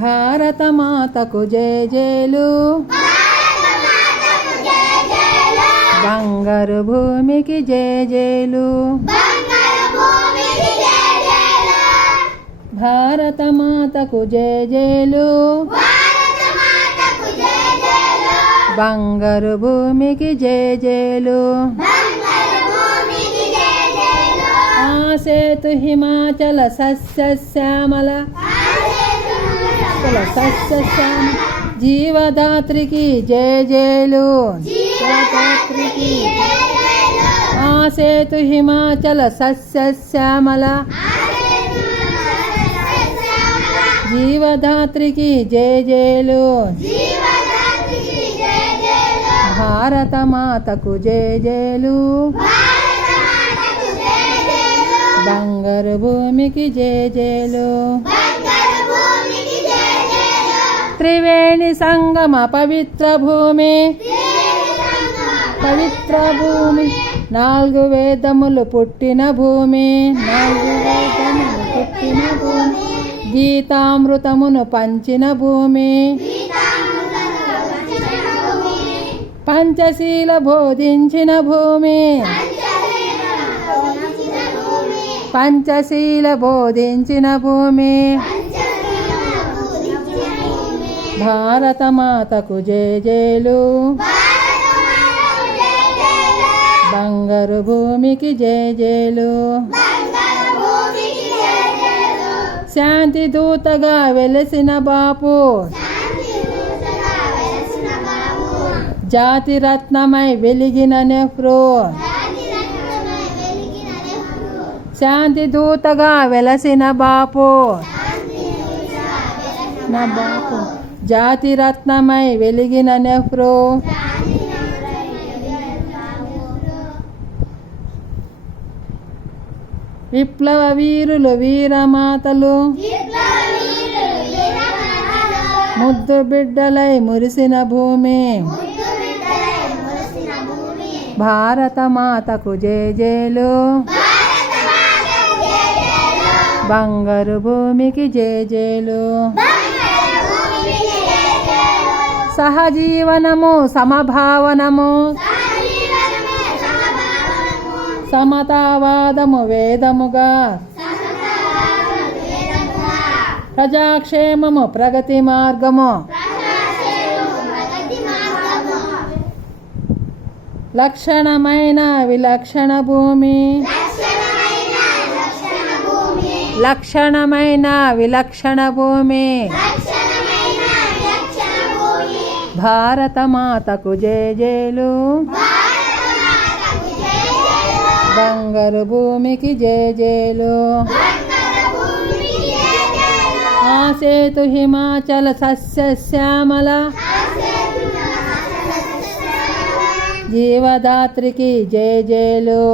భారత మాతకు జయ జయలు, బంగారు భూమికి జయ జయలు, భారత మాతకు జయ జయలు, బంగారు భూమికి జయ జయలు. ఆసేతు హిమాచల సస్యశ్యామల సస్యశ్యామ జీవదాత్రికి జయ జయలు, ఆసేతు హిమాచల సస్యశ్యామల జీవదాత్రికి జయ జయలు. భారత మాతకు జయ జయలు, బంగారు భూమికి జయ జయలు. త్రివేణి సంగమ పవిత్ర భూమి, పవిత్ర భూమి, 4 వేదములు పుట్టిన భూమి, 4 వేదములు పుట్టిన భూమి, గీతామృతమును పంచిన భూమి, పంచశీల బోధించిన భూమి, పంచశీల బోధించిన భూమి. భారత మాతకు జయ జయలు, బంగారు భూమికి జయ జయలు. శాంతి దూతగా వెలసిన బాపు, జాతి రత్నమై వెలిగిన నెహ్రూ, శాంతి దూతగా వెలసిన బాపు, నా బాపు, జాతి రత్నమై వెలిగిన నెహ్రూ. విప్లవ వీరులు వీరమాతలు, ముద్దు బిడ్డలై మురిసిన భూమి, భారత మాతకు జయ జయలు, బంగారు భూమికి జయ జయలు. సహజీవనము సమభావనము, సమతావాదము వేదముగా, ప్రజాక్షేమము ప్రగతి మార్గము, లక్షణమైన విలక్షణ భూమి, లక్షణమైన విలక్షణ భూమి. భారత మాతకు జయ జయలు, బంగారు భూమికి జయ జయలు. ఆసేతు హిమాచల సస్యశ్యామల జీవదాత్రికి జయ జయలు.